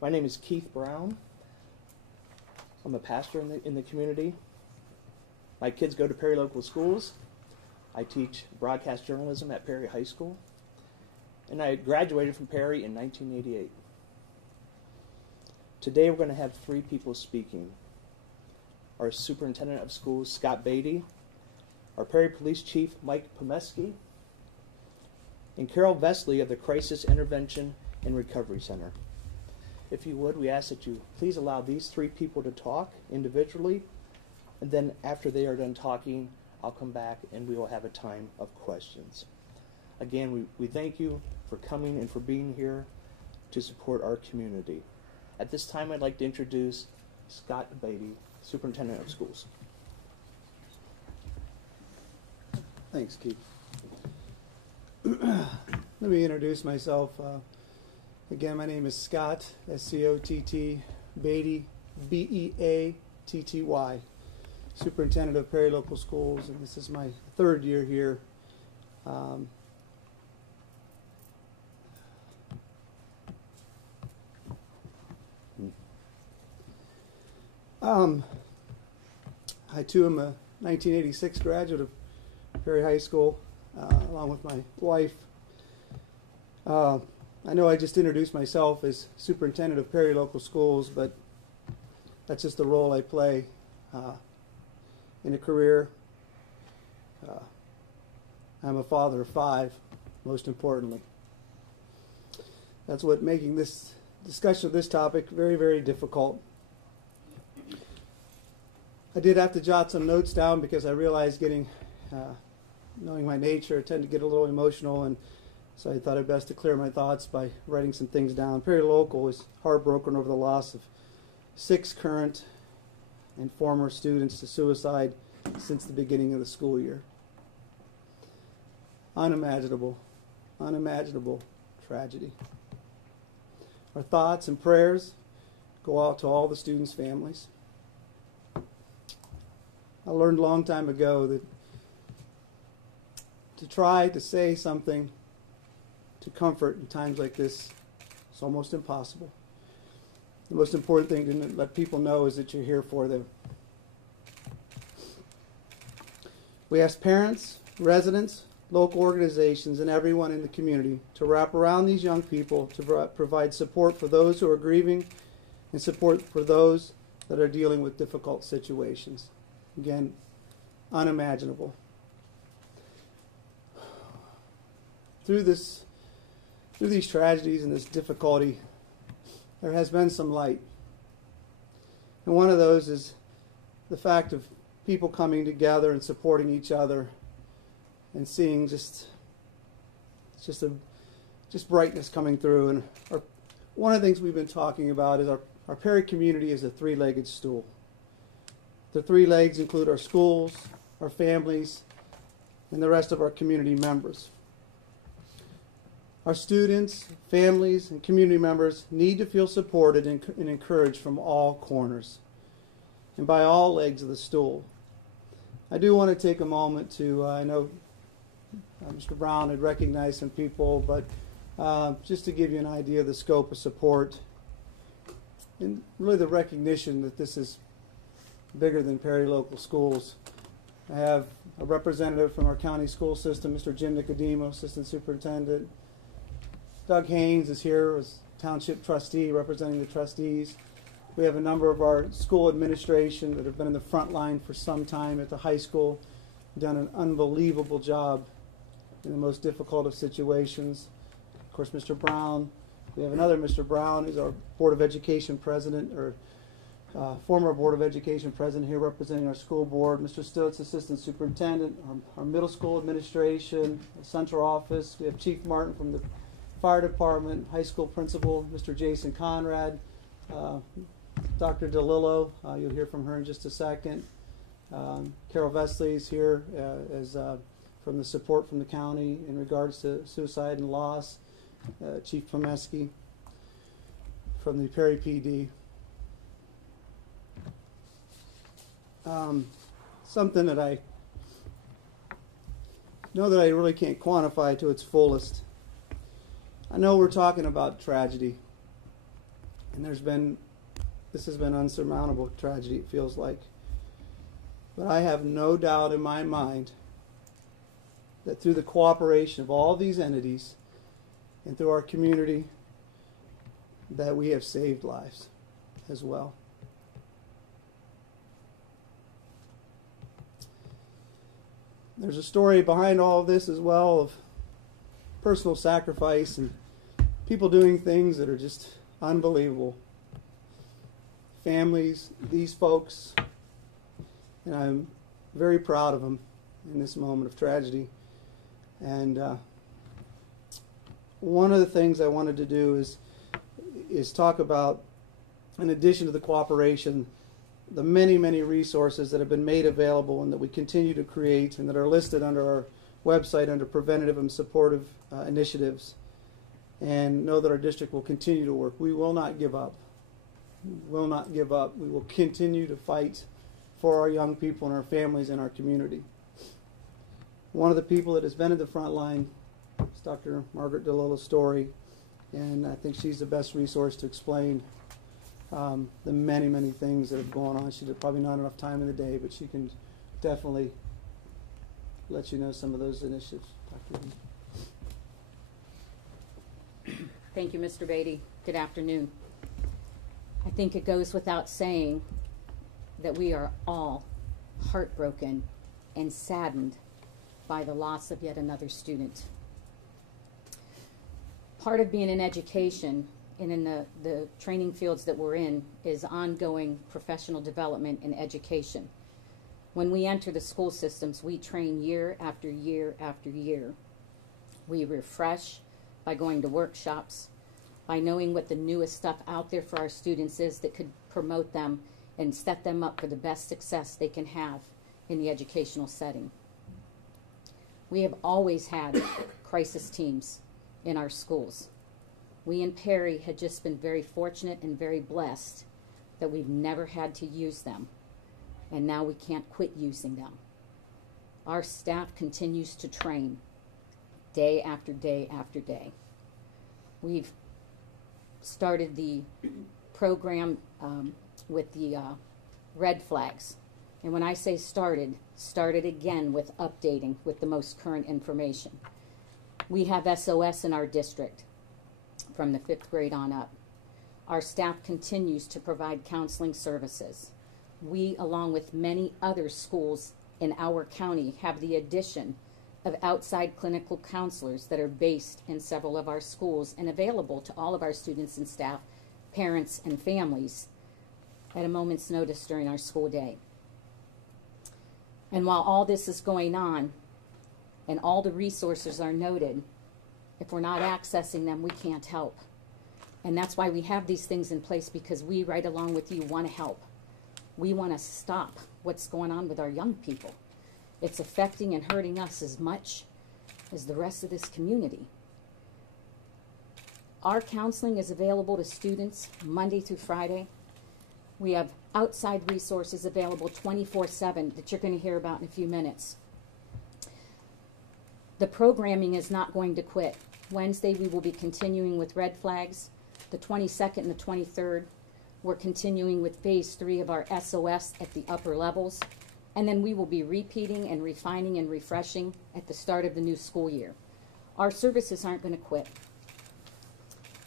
My name is Keith Brown. I'm a pastor in the community. My kids go to Perry Local Schools. I teach broadcast journalism at Perry High School. And I graduated from Perry in 1988. Today we're going to have three people speaking. Our Superintendent of Schools, Scott Beatty, our Perry Police Chief, Mike Pomeski, and Carol Vesley of the Crisis Intervention and Recovery Center. If you would, we ask that you please allow these three people to talk individually, and then after they are done talking, I'll come back and we will have a time of questions. Again, we thank you for coming and for being here to support our community. At this time, I'd like to introduce Scott Beatty, Superintendent of Schools. Thanks, Keith. Let me introduce myself. Again, my name is Scott, S-C-O-T-T, Beatty, B-E-A-T-T-Y, Superintendent of Perry Local Schools, and this is my third year here. I too am a 1986 graduate of Perry High School, along with my wife. I know I just introduced myself as Superintendent of Perry Local Schools, but that's just the role I play in a career. I'm a father of 5, most importantly. That's what making this discussion of this topic very, very difficult. I did have to jot some notes down because I realized knowing my nature, I tend to get a little emotional, and so I thought it best to clear my thoughts by writing some things down. Perry Local is heartbroken over the loss of 6 current and former students to suicide since the beginning of the school year. Unimaginable tragedy. Our thoughts and prayers go out to all the students' families. I learned a long time ago that to try to say something to comfort in times like this is almost impossible. The most important thing to let people know is that you're here for them. We ask parents, residents, local organizations, and everyone in the community to wrap around these young people to provide support for those who are grieving and support for those that are dealing with difficult situations. Again, unimaginable. Through these tragedies and this difficulty, there has been some light. And one of those is the fact of people coming together and supporting each other and seeing just brightness coming through. And one of the things we've been talking about is our Perry community is a 3-legged stool. The 3 legs include our schools, our families, and the rest of our community members. Our students, families, and community members need to feel supported and encouraged from all corners and by all legs of the stool. I do want to take a moment to, I know Mr. Brown had recognized some people, but just to give you an idea of the scope of support and really the recognition that this is bigger than Perry Local Schools. I have a representative from our county school system, Mr. Jim Nicodemo, Assistant Superintendent. Doug Haynes is here as Township Trustee, representing the trustees. We have a number of our school administration that have been in the front line for some time at the high school, done an unbelievable job in the most difficult of situations. Of course, Mr. Brown. We have another Mr. Brown, who's our Board of Education President, or former Board of Education President here representing our school board. Mr. Stotz, Assistant Superintendent, our middle school administration, central office. We have Chief Martin from the Fire Department, high school principal, Mr. Jason Conrad, Dr. DeLillo, you'll hear from her in just a second. Carol Vesley is here as from the support from the county in regards to suicide and loss. Chief Pomeski from the Perry PD. Something that I know that I really can't quantify to its fullest. I know we're talking about tragedy, And this has been unsurmountable tragedy, it feels like. But I have no doubt in my mind that through the cooperation of all these entities and through our community, that we have saved lives as well. There's a story behind all of this as well of personal sacrifice and people doing things that are just unbelievable. Families, these folks, and I'm very proud of them in this moment of tragedy. And one of the things I wanted to do is talk about, in addition to the cooperation, the many, many resources that have been made available and that we continue to create and that are listed under our website under preventative and supportive initiatives. And know that our district will continue to work. We will not give up. We will not give up. We will continue to fight for our young people and our families and our community. One of the people that has been at the front line is Dr. Margaret DeLillo Story, and I think she's the best resource to explain the many, many things that have gone on. She did probably not enough time in the day, but she can definitely let you know some of those initiatives. Dr. Thank you, Mr. Beatty. Good afternoon. I think it goes without saying that we are all heartbroken and saddened by the loss of yet another student. Part of being in education and in the training fields that we're in is ongoing professional development and education. When we enter the school systems, we train year after year after year. We refresh by going to workshops, by knowing what the newest stuff out there for our students is that could promote them and set them up for the best success they can have in the educational setting. We have always had crisis teams in our schools. We in Perry had just been very fortunate and very blessed that we've never had to use them, and now we can't quit using them. Our staff continues to train day after day after day. We've started the program with the red flags. And when I say started again with updating with the most current information. We have SOS in our district from the 5th grade on up. Our staff continues to provide counseling services. We, along with many other schools in our county, have the addition of outside clinical counselors that are based in several of our schools and available to all of our students and staff, parents and families at a moment's notice during our school day. And while all this is going on and all the resources are noted, if we're not accessing them, we can't help. And that's why we have these things in place, because we, right along with you, want to help. We want to stop what's going on with our young people. It's affecting and hurting us as much as the rest of this community. Our counseling is available to students Monday through Friday. We have outside resources available 24/7 that you're going to hear about in a few minutes. The programming is not going to quit. Wednesday we will be continuing with red flags. The 22nd and the 23rd we're continuing with phase 3 of our SOS at the upper levels. And then we will be repeating and refining and refreshing at the start of the new school year. Our services aren't going to quit.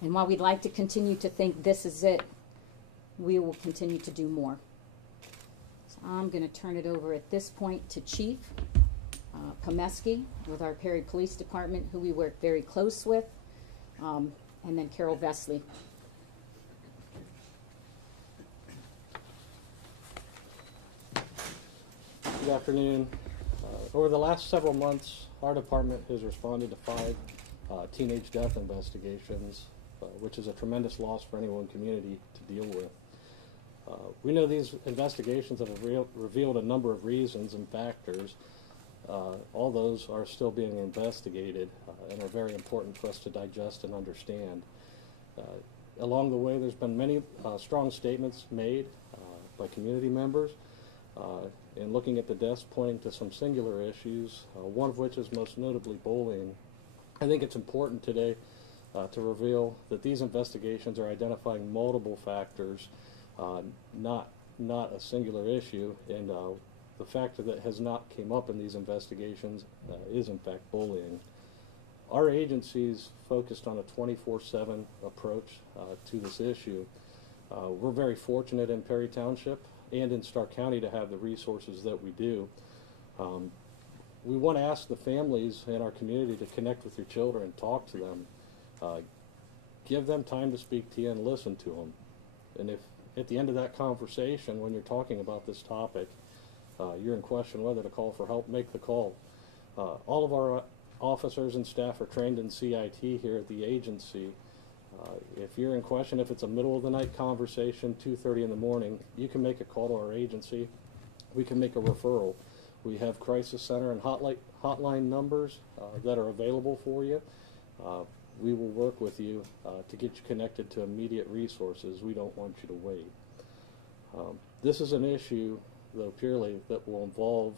And while we'd like to continue to think this is it, we will continue to do more. So I'm going to turn it over at this point to Chief Pomeski with our Perry Police Department, who we work very close with, and then Carol Vesley. Good afternoon. Over the last several months, our department has responded to 5 teenage death investigations, which is a tremendous loss for any one community to deal with. We know these investigations have revealed a number of reasons and factors. All those are still being investigated and are very important for us to digest and understand. Along the way, there's been many strong statements made by community members in looking at the deaths, pointing to some singular issues, one of which is most notably bullying. I think it's important today to reveal that these investigations are identifying multiple factors, not a singular issue, and the factor that has not came up in these investigations is in fact bullying. Our agency's focused on a 24/7 approach to this issue. We're very fortunate in Perry Township and in Stark County to have the resources that we do. We want to ask the families in our community to connect with your children and talk to them. Give them time to speak to you and listen to them. And if at the end of that conversation, when you're talking about this topic, you're in question whether to call for help, make the call. All of our officers and staff are trained in CIT here at the agency. If you're in question, if it's a middle of the night conversation, 2:30 in the morning, you can make a call to our agency. We can make a referral. We have crisis center and hotline numbers that are available for you. We will work with you to get you connected to immediate resources. We don't want you to wait. This is an issue, though, purely that will involve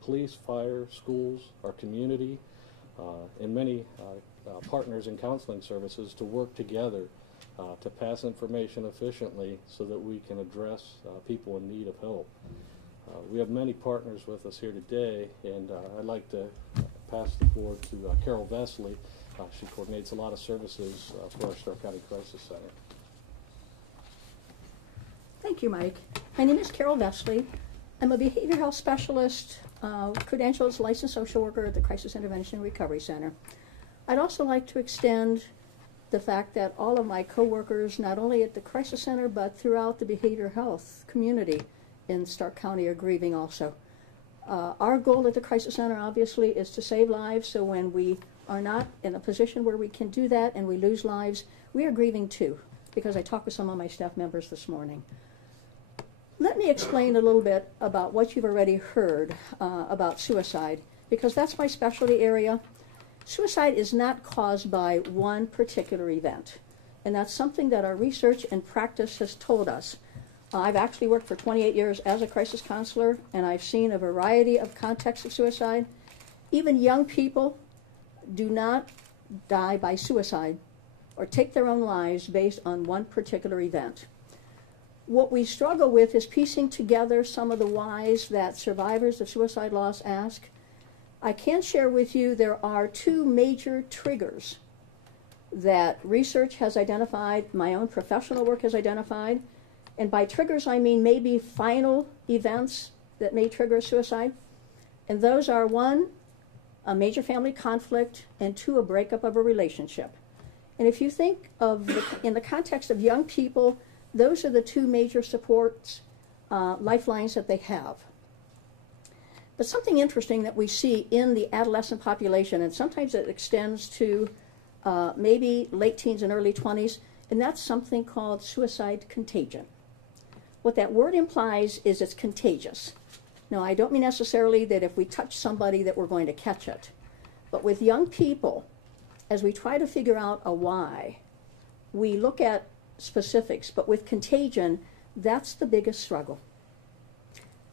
police, fire, schools, our community, and many partners in counseling services to work together to pass information efficiently so that we can address people in need of help. We have many partners with us here today, and I'd like to pass the floor to Carol Vesley. She coordinates a lot of services for our Stark County Crisis Center. Thank you, Mike. My name is Carol Vesley. I'm a behavioral health specialist, credentialed licensed social worker at the Crisis Intervention and Recovery Center. I'd also like to extend the fact that all of my coworkers, not only at the Crisis Center, but throughout the behavioral health community in Stark County, are grieving also. Our goal at the Crisis Center, obviously, is to save lives, so when we are not in a position where we can do that and we lose lives, we are grieving too, because I talked with some of my staff members this morning. Let me explain a little bit about what you've already heard about suicide, because that's my specialty area. Suicide is not caused by one particular event, and that's something that our research and practice has told us. I've actually worked for 28 years as a crisis counselor, and I've seen a variety of contexts of suicide. Even young people do not die by suicide or take their own lives based on one particular event. What we struggle with is piecing together some of the whys that survivors of suicide loss ask. I can share with you there are two major triggers that research has identified, my own professional work has identified, and by triggers I mean maybe final events that may trigger suicide. And those are, one, a major family conflict, and two, a breakup of a relationship. And if you think of, in the context of young people, those are the two major supports, lifelines that they have. But something interesting that we see in the adolescent population, and sometimes it extends to maybe late teens and early 20s, and that's something called suicide contagion. What that word implies is it's contagious. Now, I don't mean necessarily that if we touch somebody that we're going to catch it. But with young people, as we try to figure out a why, we look at specifics. But with contagion, that's the biggest struggle.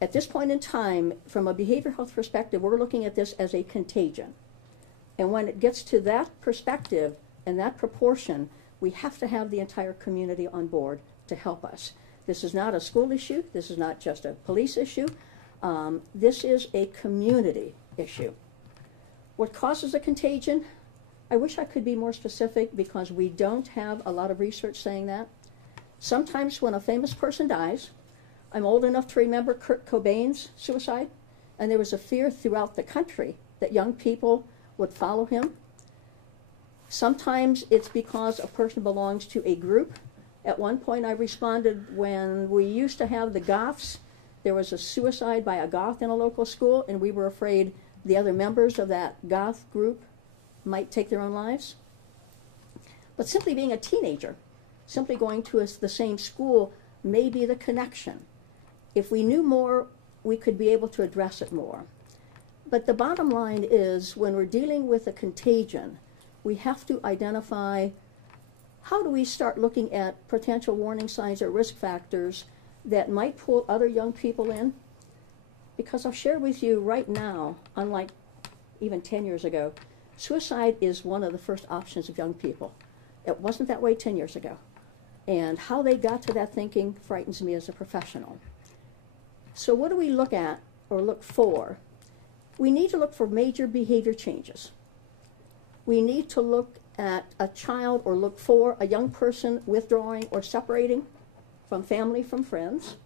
At this point in time, from a behavioral health perspective, we're looking at this as a contagion. And when it gets to that perspective and that proportion, we have to have the entire community on board to help us. This is not a school issue. This is not just a police issue. This is a community issue. What causes a contagion? I wish I could be more specific because we don't have a lot of research saying that. Sometimes when a famous person dies, I'm old enough to remember Kurt Cobain's suicide, and there was a fear throughout the country that young people would follow him. Sometimes it's because a person belongs to a group. At one point I responded when we used to have the Goths. There was a suicide by a Goth in a local school, and we were afraid the other members of that Goth group might take their own lives. But simply being a teenager, simply going to the same school may be the connection. If we knew more, we could be able to address it more. But the bottom line is, when we're dealing with a contagion, we have to identify how do we start looking at potential warning signs or risk factors that might pull other young people in. Because I'll share with you right now, unlike even 10 years ago, suicide is one of the first options of young people. It wasn't that way 10 years ago. And how they got to that thinking frightens me as a professional. So what do we look at or look for? We need to look for major behavior changes. We need to look at a child or look for a young person withdrawing or separating from family, from friends.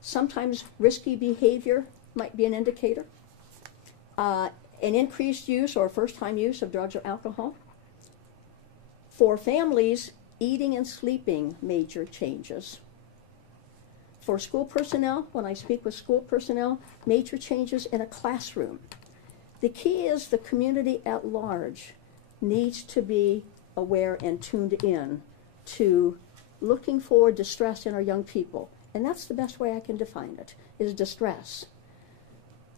Sometimes risky behavior might be an indicator. An increased use or first-time use of drugs or alcohol. For families, eating and sleeping major changes. For school personnel, when I speak with school personnel, major changes in a classroom. The key is the community at large needs to be aware and tuned in to looking for distress in our young people. And that's the best way I can define it, is distress.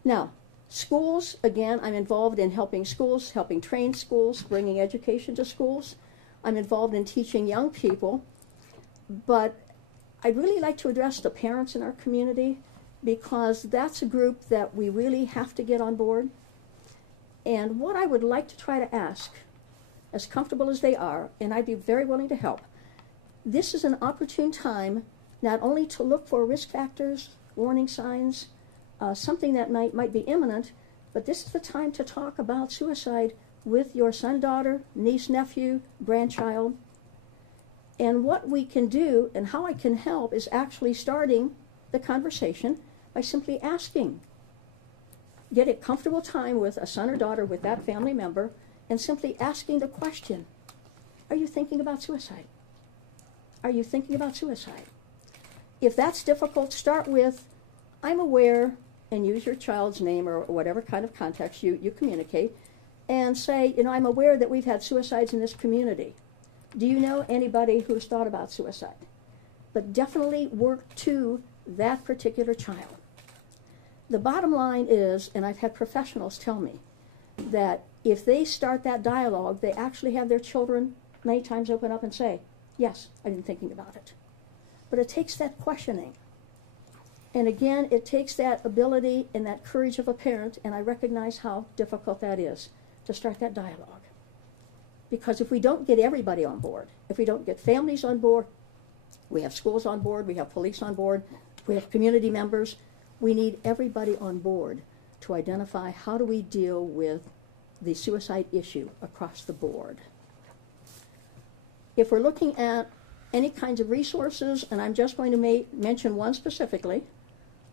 Now, schools, again, I'm involved in helping schools, helping train schools, bringing education to schools. I'm involved in teaching young people, but I'd really like to address the parents in our community because that's a group that we really have to get on board. And what I would like to try to ask, as comfortable as they are, and I'd be very willing to help, this is an opportune time not only to look for risk factors, warning signs, something that might be imminent, but this is the time to talk about suicide with your son, daughter, niece, nephew, grandchild. And what we can do and how I can help is actually starting the conversation by simply asking. Get a comfortable time with a son or daughter with that family member and simply asking the question, are you thinking about suicide? Are you thinking about suicide? If that's difficult, start with, I'm aware, and use your child's name or whatever kind of context you communicate, and say, I'm aware that we've had suicides in this community. Do you know anybody who's thought about suicide? But definitely work to that particular child. The bottom line is, and I've had professionals tell me, that if they start that dialogue, they actually have their children many times open up and say, yes, I've been thinking about it. But it takes that questioning. And again, it takes that ability and that courage of a parent, and I recognize how difficult that is, to start that dialogue. Because if we don't get everybody on board, if we don't get families on board, we have schools on board, we have police on board, we have community members, we need everybody on board to identify how do we deal with the suicide issue across the board. If we're looking at any kinds of resources, and I'm just going to mention one specifically,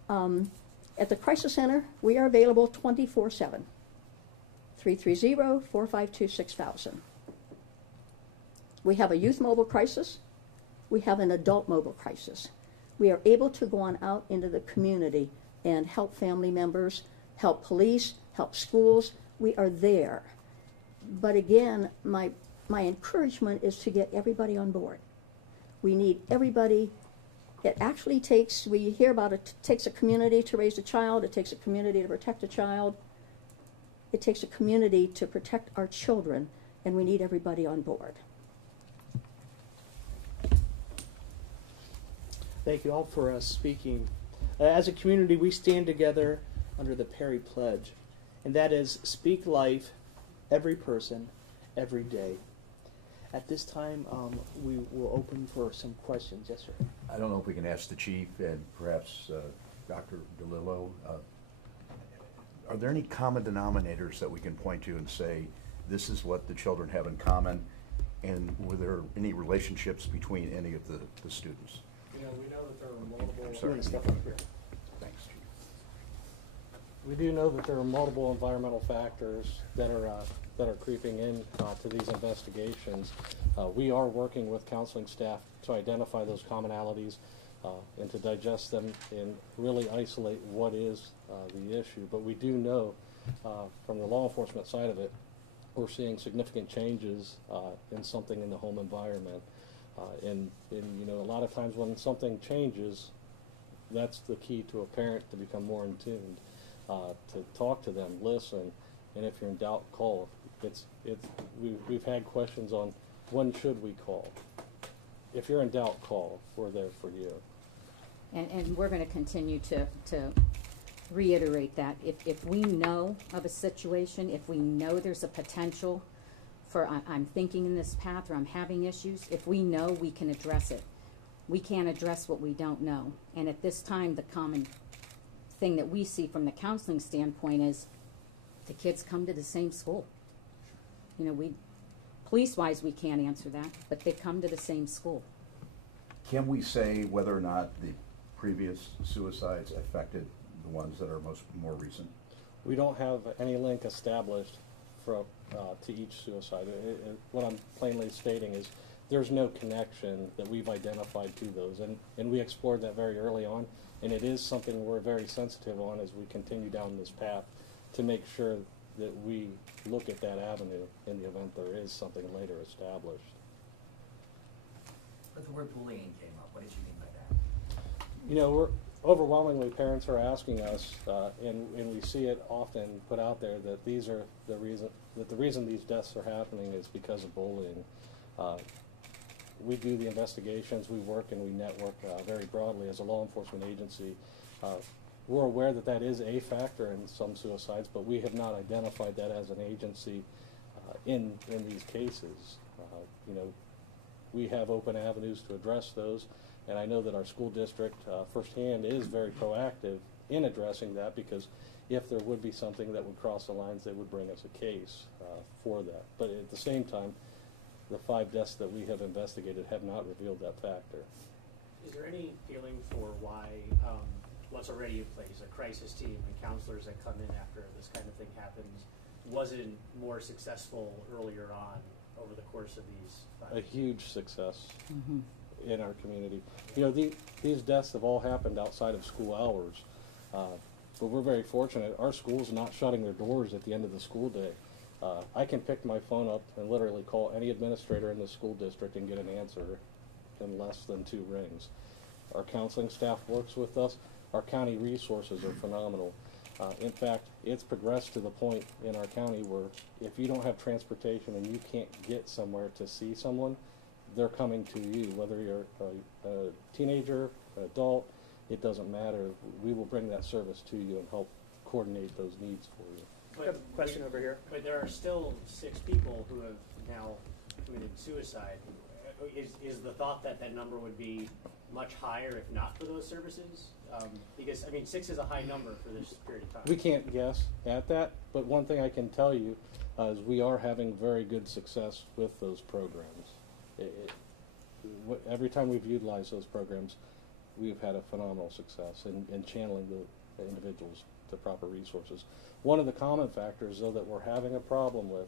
at the Crisis Center, we are available 24/7. 330-452-6000. We have a youth mobile crisis. We have an adult mobile crisis. We are able to go on out into the community and help family members, help police, help schools. We are there. But again, my encouragement is to get everybody on board. We need everybody. It actually takes, we hear about it takes a community to raise a child. It takes a community to protect a child. It takes a community to protect our children, and we need everybody on board. Thank you all for speaking. As a community, we stand together under the Perry Pledge, and that is speak life, every person, every day. At this time, we will open for some questions. Yes, sir. I don't know if we can ask the chief and perhaps Dr. DeLillo. Are there any common denominators that we can point to and say, this is what the children have in common, and were there any relationships between any of the students? We know that there are multiple. You want to step up here? Thanks, Chief. We do know that there are multiple environmental factors that are creeping in to these investigations. We are working with counseling staff to identify those commonalities and to digest them and really isolate what is the issue. But we do know from the law enforcement side of it, we're seeing significant changes in something in the home environment. And a lot of times when something changes, that's the key to a parent to become more in tune, to talk to them, listen, and if you're in doubt, call. We've had questions on when should we call. If you're in doubt, call. We're there for you. And we're going to continue to reiterate that. If we know of a situation, if we know there's a potential for I'm thinking in this path or I'm having issues, if we know, we can address it. We can't address what we don't know. And at this time, the common thing that we see from the counseling standpoint is the kids come to the same school. You know, police-wise, we can't answer that, but they come to the same school. Can we say whether or not the previous suicides affected the ones that are more recent? We don't have any link established to each suicide. What I'm plainly stating is there's no connection that we've identified to those, and we explored that very early on, and it is something we're very sensitive on as we continue down this path to make sure that we look at that avenue in the event there is something later established. But the word bullying came up. What did you mean by that? You know, overwhelmingly parents are asking us, and we see it often put out there, that the reason these deaths are happening is because of bullying. We do the investigations, we work and we network very broadly as a law enforcement agency. We're aware that that is a factor in some suicides, but we have not identified that as an agency in these cases. You know, we have open avenues to address those, and I know that our school district firsthand is very proactive in addressing that, because if there would be something that would cross the lines, they would bring us a case for that. But at the same time, the 5 deaths that we have investigated have not revealed that factor. Is there any feeling for why what's already in place, a crisis team and counselors that come in after this kind of thing happens, wasn't more successful earlier on over the course of these 5 A huge success in our community. You know, these deaths have all happened outside of school hours, but we're very fortunate. Our school's not shutting their doors at the end of the school day. I can pick my phone up and literally call any administrator in the school district and get an answer in less than 2 rings. Our counseling staff works with us. Our county resources are phenomenal. In fact, it's progressed to the point in our county where if you don't have transportation and you can't get somewhere to see someone, they're coming to you. Whether you're a teenager, an adult, it doesn't matter. We will bring that service to you and help coordinate those needs for you. I have a question over here. But there are still 6 people who have now committed suicide. Is the thought that that number would be much higher if not for those services? Because, I mean, 6 is a high number for this period of time. We can't guess at that, but one thing I can tell you is we are having very good success with those programs. Every time we've utilized those programs, we've had a phenomenal success in channeling the individuals to proper resources. One of the common factors, though, that we're having a problem with,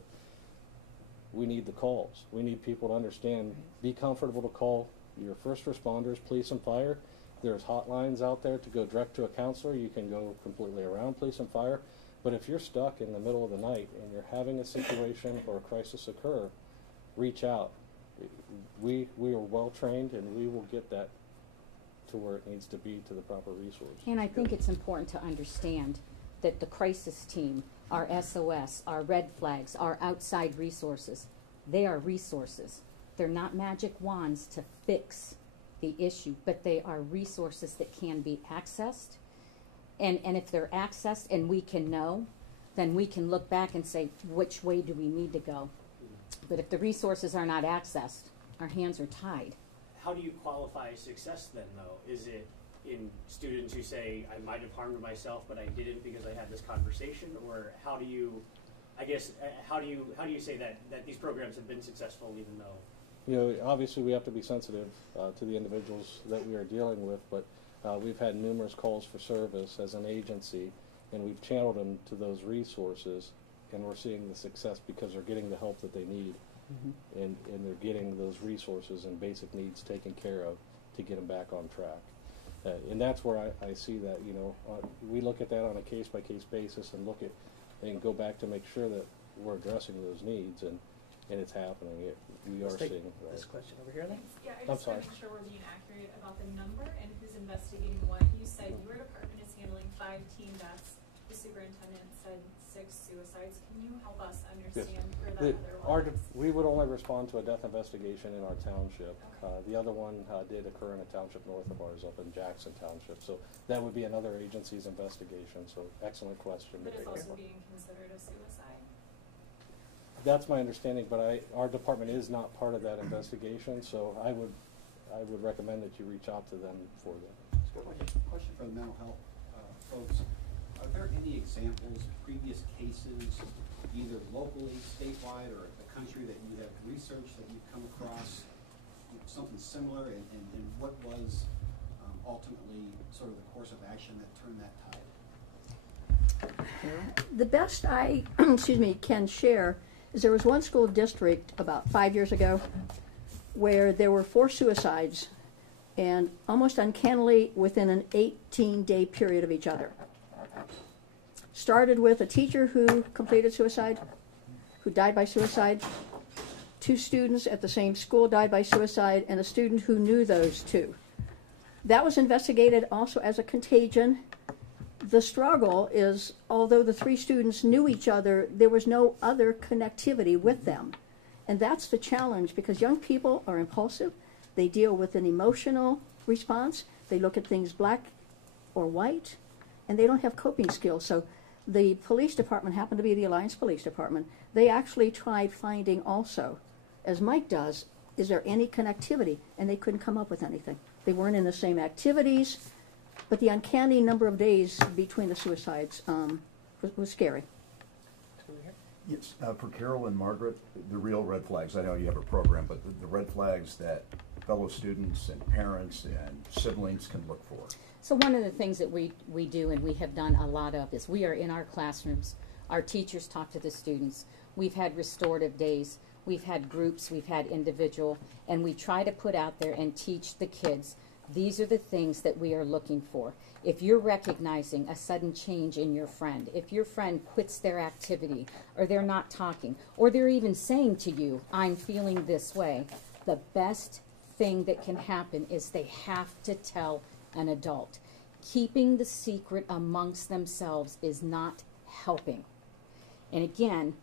we need the calls. We need people to understand, be comfortable to call your first responders, police and fire. There's hotlines out there to go direct to a counselor. You can go completely around police and fire. But if you're stuck in the middle of the night and you're having a situation or a crisis occur, reach out. We are well trained, and we will get that to where it needs to be, to the proper resources. And I think it's important to understand that the crisis team, our SOS, our red flags, our outside resources, they are resources. They're not magic wands to fix the issue, but they are resources that can be accessed. And if they're accessed and we can know, then we can look back and say, which way do we need to go? But if the resources are not accessed, our hands are tied. How do you qualify success then, though? Is it in students who say, I might have harmed myself, but I didn't because I had this conversation? Or how do you, I guess, how do you say that these programs have been successful even though? You know, obviously we have to be sensitive to the individuals that we are dealing with, but we've had numerous calls for service as an agency, and we've channeled them to those resources, and we're seeing the success because they're getting the help that they need, and they're getting those resources and basic needs taken care of to get them back on track. And that's where I see that, you know, we look at that on a case-by-case basis and look at and go back to make sure that we're addressing those needs, and it's happening. We are seeing this question over here then. Thanks. Yeah, I I'm just want sorry. to make sure we're being accurate about the number and who's investigating what. You said your department is handling 5 teen deaths. The superintendent said 6 suicides. Can you help us understand where that other one is? We would only respond to a death investigation in our township. Okay. The other one did occur in a township north of ours, up in Jackson Township. So that would be another agency's investigation. So excellent question. But it's also being considered a suicide. That's my understanding, but our department is not part of that investigation, so I would recommend that you reach out to them for that. Question for the mental health folks. Are there any examples, previous cases, either locally, statewide, or the country that you have researched that you've come across something similar, and what was ultimately sort of the course of action that turned that tide? The best I can share is there was one school district about 5 years ago where there were 4 suicides, and almost uncannily within an 18-day period of each other. Started with a teacher who completed suicide, who died by suicide. 2 students at the same school died by suicide, and a student who knew those 2. That was investigated also as a contagion. The struggle is, although the 3 students knew each other, there was no other connectivity with them. And that's the challenge, because young people are impulsive. They deal with an emotional response. They look at things black or white, and they don't have coping skills. So the police department happened to be the Alliance Police Department. They actually tried finding also, as Mike does, is there any connectivity? And they couldn't come up with anything. They weren't in the same activities, but the uncanny number of days between the suicides was scary. Yes, for Carol and Margaret, the real red flags, I know you have a program, but the red flags that fellow students and parents and siblings can look for. So one of the things that we do, and we have done a lot of, is we are in our classrooms. Our teachers talk to the students. We've had restorative days. We've had groups. We've had individual. And we try to put out there and teach the kids, these are the things that we are looking for. If you're recognizing a sudden change in your friend, if your friend quits their activity, or they're not talking, or they're even saying to you, I'm feeling this way, the best thing that can happen is they have to tell an adult. Keeping the secret amongst themselves is not helping. And again,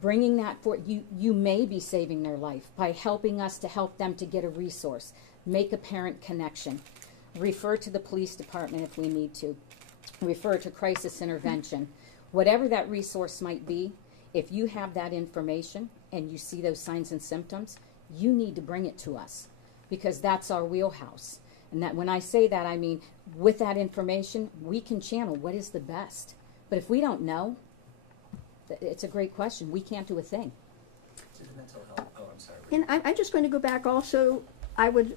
bringing that for you may be saving their life by helping us to help them to get a resource, make a parent connection, refer to the police department if we need to, refer to crisis intervention. Whatever that resource might be, if you have that information and you see those signs and symptoms, you need to bring it to us, because that's our wheelhouse. And that when I say that, I mean with that information, we can channel what is the best. But if we don't know, it's a great question. We can't do a thing. To the mental health. Oh, I'm sorry. And I'm just going to go back also. I would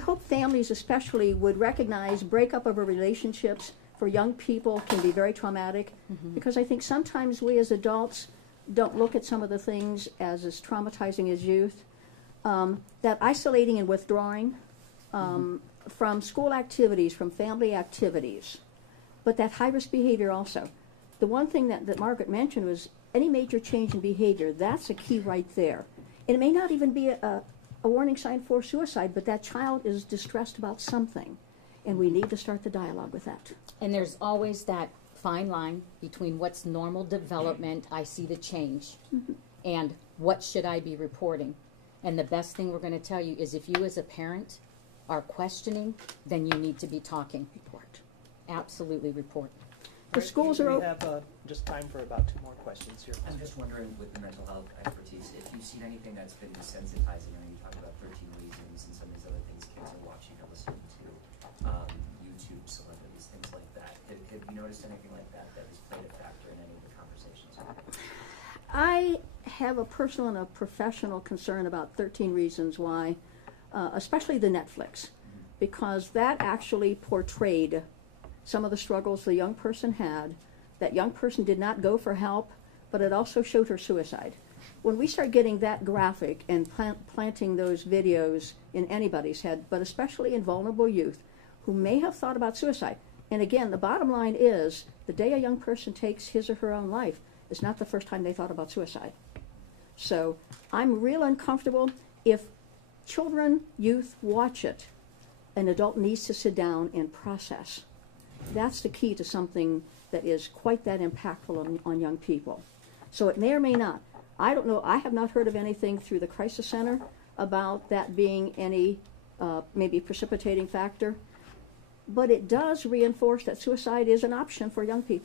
hope families especially would recognize breakup of relationships for young people can be very traumatic, because I think sometimes we as adults don't look at some of the things as traumatizing as youth. That isolating and withdrawing from school activities, from family activities, but that high-risk behavior also. The one thing that Margaret mentioned was any major change in behavior. That's a key right there. And it may not even be a warning sign for suicide, but that child is distressed about something, and we need to start the dialogue with that. And there's always that fine line between what's normal development, I see the change, and what should I be reporting. And the best thing we're going to tell you is if you as a parent are questioning, then you need to be talking. Report. Absolutely report. The schools are We have just time for about 2 more questions here. I'm just wondering, with the mental health expertise, if you've seen anything that's been desensitizing. I know you talked about 13 Reasons and some of these other things kids are watching or listening to, YouTube celebrities, things like that. Have you noticed anything like that that has played a factor in any of the conversations? I have a personal and a professional concern about 13 Reasons Why, especially the Netflix, because that actually portrayed some of the struggles the young person had. That young person did not go for help, but it also showed her suicide. When we start getting that graphic and planting those videos in anybody's head, but especially in vulnerable youth who may have thought about suicide, and again, the bottom line is the day a young person takes his or her own life is not the first time they thought about suicide. So I'm real uncomfortable. If children, youth watch it, an adult needs to sit down and process. That's the key to something that is quite that impactful on young people. So it may or may not. I don't know. I have not heard of anything through the Crisis Center about that being any maybe precipitating factor. But it does reinforce that suicide is an option for young people.